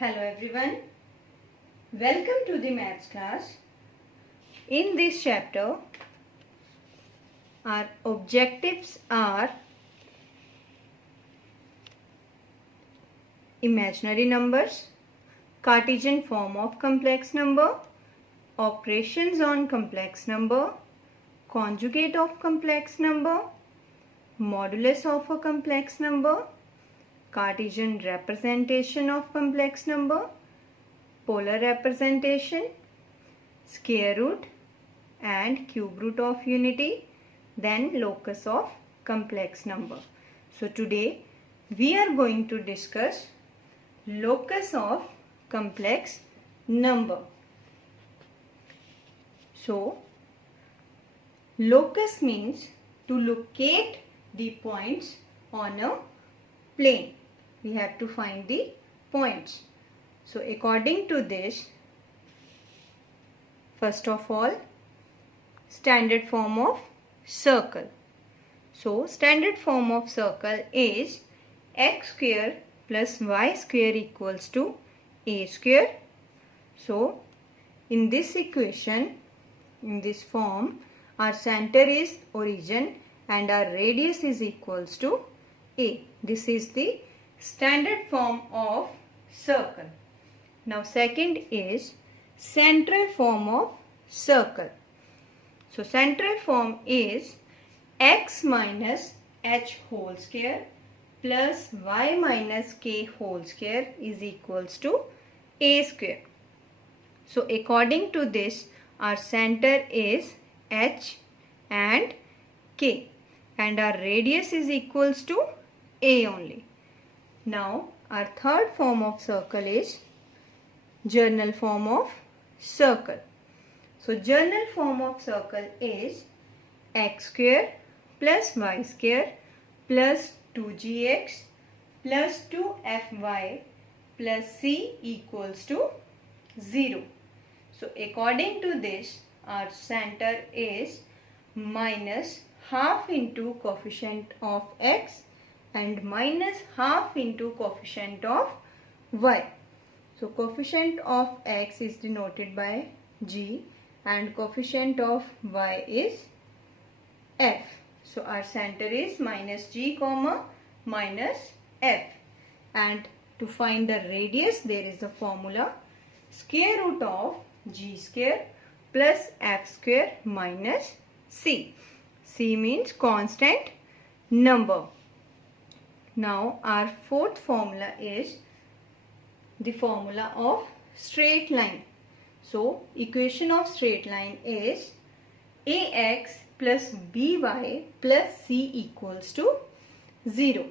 Hello everyone, welcome to the maths class. In this chapter, our objectives are imaginary numbers, Cartesian form of complex number, operations on complex number, conjugate of complex number, modulus of a complex number, Cartesian representation of complex number, polar representation, square root and cube root of unity, then locus of complex number. So today we are going to discuss locus of complex number. So locus means to locate the points on a plane. We have to find the points. So according to this, first of all, standard form of circle. So standard form of circle is x square plus y square equals to a square. So in this equation, in this form, our center is origin and our radius is equals to a. This is the standard form of circle. Now second is central form of circle. So central form is x minus h whole square plus y minus k whole square is equals to a square. So according to this, our center is h and k and our radius is equals to a only. Now our third form of circle is journal form of circle. So journal form of circle is x square plus y square plus 2gx plus 2fy plus c equals to 0. So according to this, our center is minus half into coefficient of x and minus half into coefficient of y. So coefficient of x is denoted by g and coefficient of y is f. So our center is minus g comma minus f, and to find the radius there is a formula square root of g square plus f square minus c. C means constant number. Now our fourth formula is the formula of straight line. So equation of straight line is ax plus by plus c equals to 0.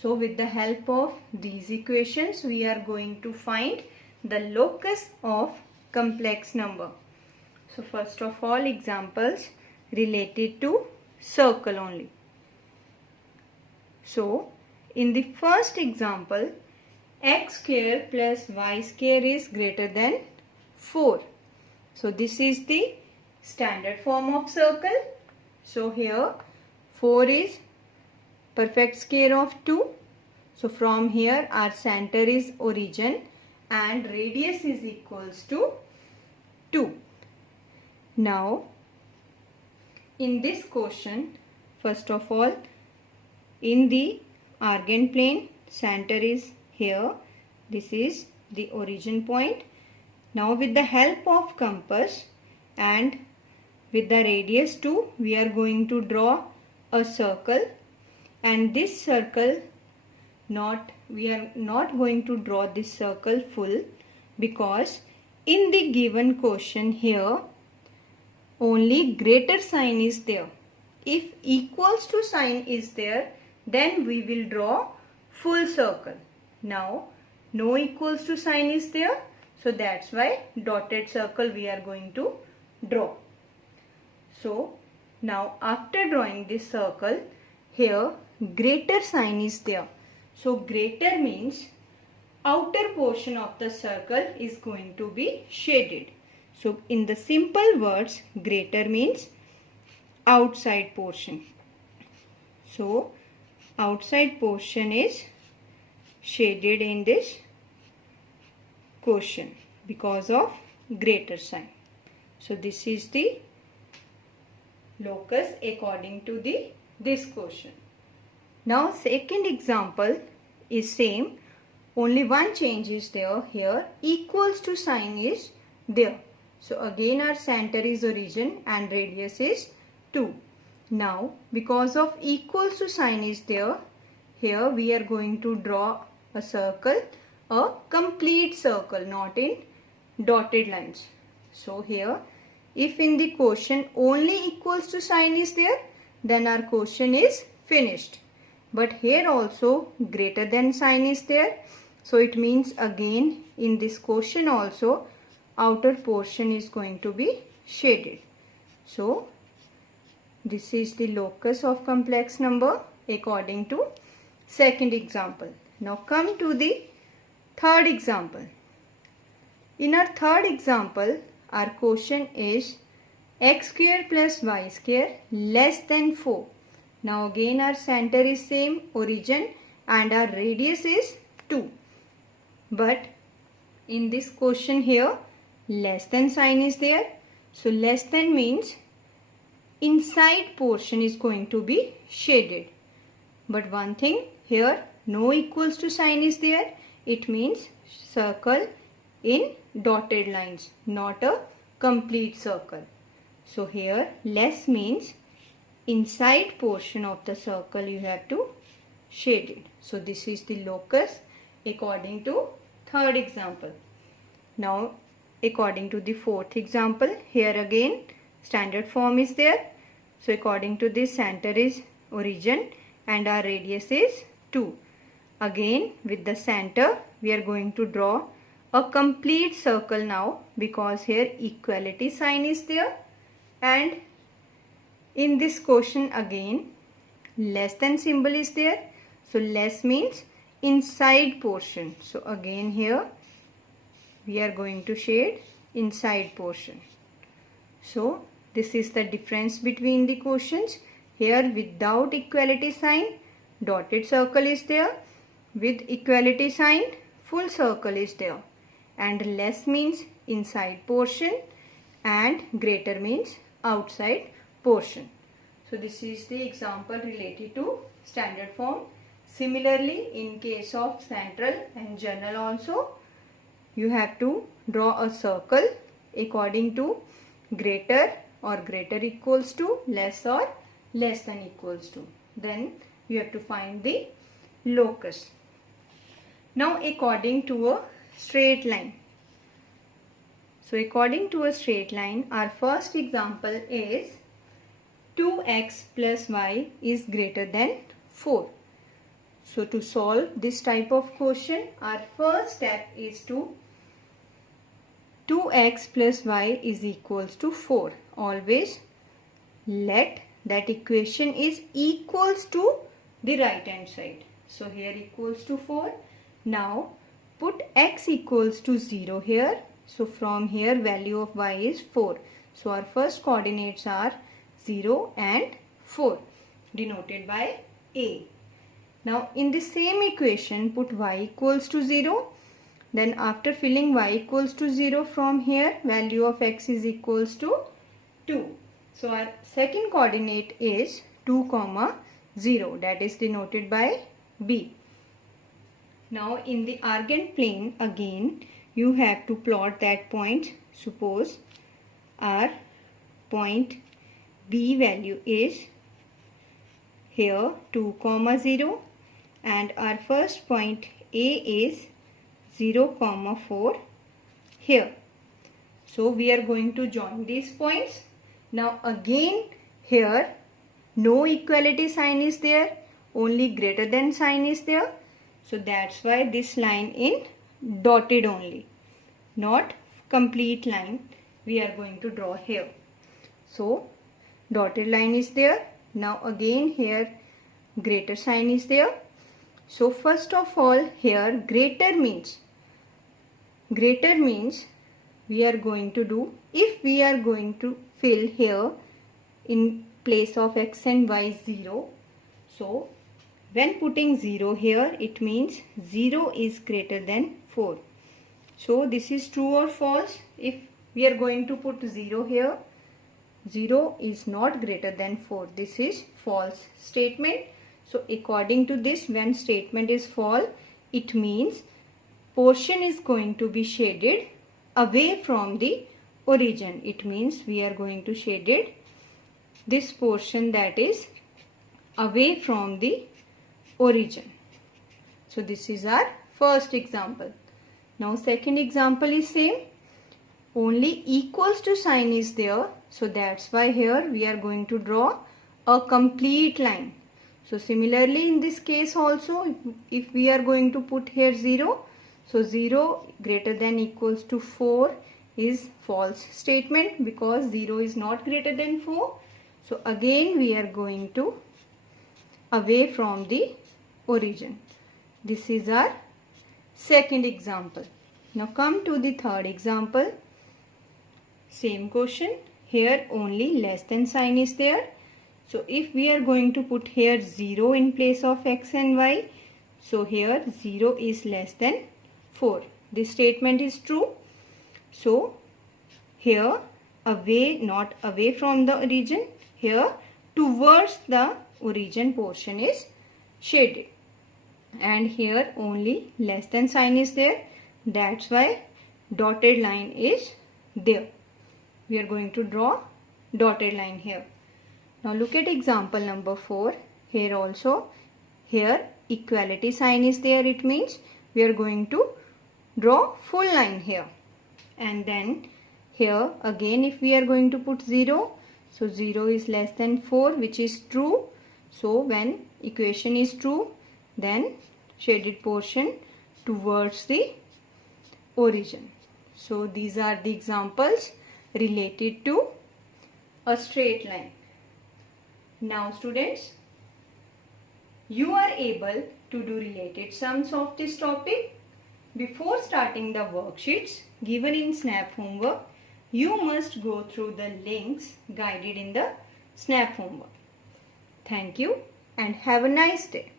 So with the help of these equations, we are going to find the locus of complex number. So first of all, examples related to circle only. So in the first example, x square plus y square is greater than 4. So this is the standard form of circle. So here 4 is perfect square of 2. So from here our center is origin and radius is equals to 2. Now in this question, first of all, in the Argand plane, center is here. This is the origin point. Now with the help of compass and with the radius 2, we are going to draw a circle, and this circle we are not going to draw this circle full, because in the given question here only greater sign is there. If equals to sign is there, then we will draw full circle. Now no equals to sign is there, so that's why dotted circle we are going to draw. So now after drawing this circle, here greater sign is there. So greater means outer portion of the circle is going to be shaded. So in the simple words, greater means outside portion. So outside portion is shaded in this quotient because of greater sign. So this is the locus according to this quotient. Now second example is same, only one change is there. Here equals to sign is there. So again our center is origin and radius is 2. Now because of equals to sign is there, here we are going to draw a circle, a complete circle, not in dotted lines. So here if in the quotient only equals to sign is there, then our quotient is finished. But here also greater than sign is there. So it means again in this quotient also outer portion is going to be shaded. So this is the locus of complex number according to second example. Now come to the third example. In our third example, our quotient is x square plus y square less than 4. Now again our center is same, origin, and our radius is 2. But in this quotient here less than sign is there. So less than means inside portion is going to be shaded. But one thing, here no equals to sign is there. It means circle in dotted lines, not a complete circle. So here less means inside portion of the circle you have to shade it. So this is the locus according to third example. Now according to the fourth example, here again standard form is there. So according to this, center is origin and our radius is 2. Again with the center we are going to draw a complete circle now, because here equality sign is there, and in this quotient again less than symbol is there. So less means inside portion. So again here we are going to shade inside portion. So this is the difference between the quotients. Here without equality sign dotted circle is there, with equality sign full circle is there, and less means inside portion and greater means outside portion. So this is the example related to standard form. Similarly, in case of central and general also, you have to draw a circle according to greater or greater equals to, less or less than equals to. Then you have to find the locus. Now according to a straight line. So according to a straight line, our first example is 2x plus y is greater than 4. So to solve this type of question, our first step is to 2x plus y is equals to 4. Always let that equation is equals to the right hand side. So here equals to 4. Now put x equals to 0 here. So from here value of y is 4. So our first coordinates are 0 and 4, denoted by A. Now in the same equation put y equals to 0. Then after filling y equals to 0, from here value of x is equals to 2. So our second coordinate is 2, 0, that is denoted by B. Now in the Argand plane again you have to plot that point. Suppose our point B value is here 2, 0, and our first point A is 0, 4 here. So we are going to join these points. Now again here no equality sign is there, only greater than sign is there. So that's why this line in dotted only, not complete line we are going to draw here. So dotted line is there. Now again here greater sign is there. So first of all here greater means we are going to do, if we are going to fill here in place of x and y 0. So when putting 0 here, it means 0 is greater than 4. So this is true or false. If we are going to put 0 here, 0 is not greater than 4. This is false statement. So according to this, when statement is false, it means portion is going to be shaded away from the origin. It means we are going to shade it this portion that is away from the origin. So this is our first example. Now second example is same. Only equals to sign is there. So that's why here we are going to draw a complete line. So similarly in this case also, if we are going to put here 0, so 0 greater than equals to 4 is false statement because 0 is not greater than 4. So again we are going to away from the origin. This is our second example. Now come to the third example. Same question. Here only less than sign is there. So if we are going to put here 0 in place of x and y, so here 0 is less than 4. This statement is true. So here away, not away from the origin, here towards the origin portion is shaded. And here only less than sign is there. That's why dotted line is there. We are going to draw dotted line here. Now look at example number 4. Here also, here equality sign is there. It means we are going to draw full line here. And then here again if we are going to put 0, so 0 is less than 4, which is true. So when equation is true, then shaded portion towards the origin. So these are the examples related to a straight line. Now students, you are able to do related sums of this topic. Before starting the worksheets given in SNAP homework, you must go through the links guided in the SNAP homework. Thank you and have a nice day.